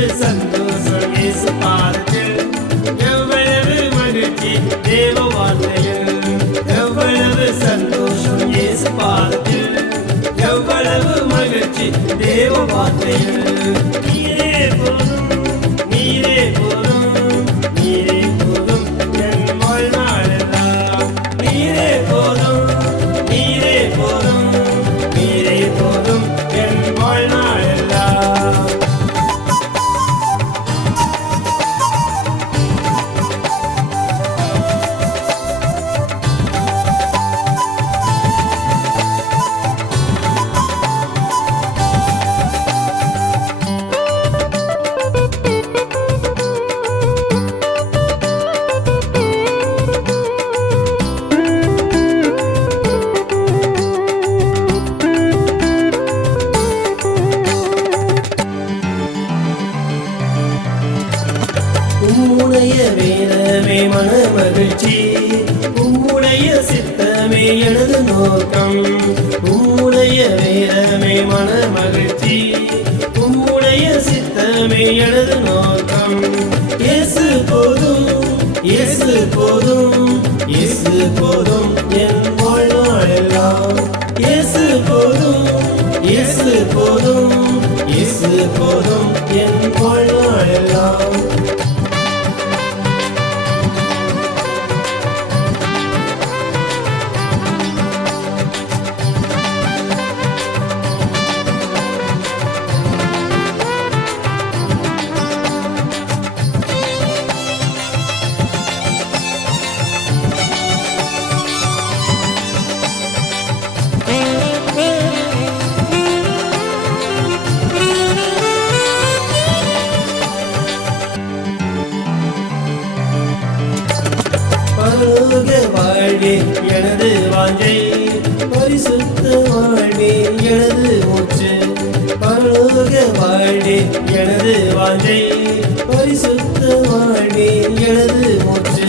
எவ்வளவு சந்தோஷம் இயேசு பாதத்தில், எவ்வளவு மகிழ்ச்சி தேவ வார்த்தையில். எவ்வளவு சந்தோஷம் இயேசு பாதத்தில், எவ்வளவு மகிழ்ச்சி தேவ வார்த்தையில். நீரே போதும், நீரே போதும், நீரே போதும் என் வாழ்நாளெல்லாம். நீரே போதும், நீரே போதும், நீரே போதும் என் வாழ்நாளெல்லாம். உம்முடைய வேதமே மன மகிழ்ச்சி, உம்முடைய சித்தமே எனது நோக்கம். உம்முடைய வேதமே மன மகிழ்ச்சி, உம்முடைய சித்தமே எனது நோக்கம். இயேசு போதும், இயேசு போதும், இயேசு போதும் என் வாழ்நாளெல்லாம். இயேசு போதும், இயேசு போதும், இயேசு போதும் என் வாழ்நாளெல்லாம். பரலோக வாழ்வே எனது வாஞ்சை, பரிசுத்த வாழ்வே எனது மூச்சு. பரலோக வாழ்வே எனது வாஞ்சை, பரிசுத்த வாழ்வே எனது மூச்சு.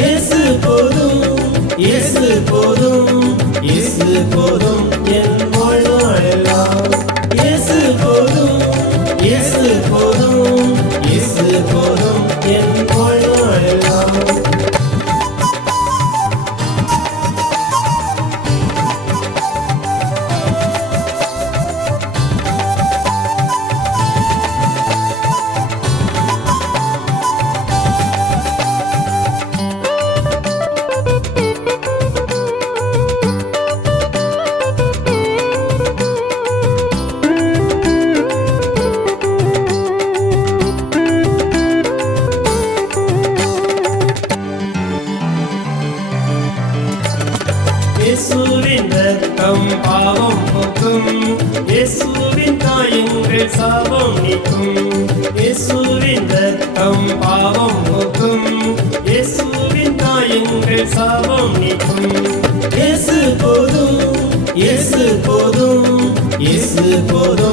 இயேசு போதும், இயேசு போதும், இயேசு போதும் என் வாழ்நாளெல்லாம். இயேசு போதும், இயேசு போதும், இயேசு போதும் என் வாழ்நாளெல்லாம். இயேசுவின் ரத்தம் பாவம் போக்கும், இயேசுவின் காயங்கள் சாபம் நீக்கும். இயேசுவின் ரத்தம் பாவம் போக்கும், இயேசுவின் காயங்கள் சாபம் நீக்கும். இயேசு போதும், இயேசு போதும், இயேசு போதும்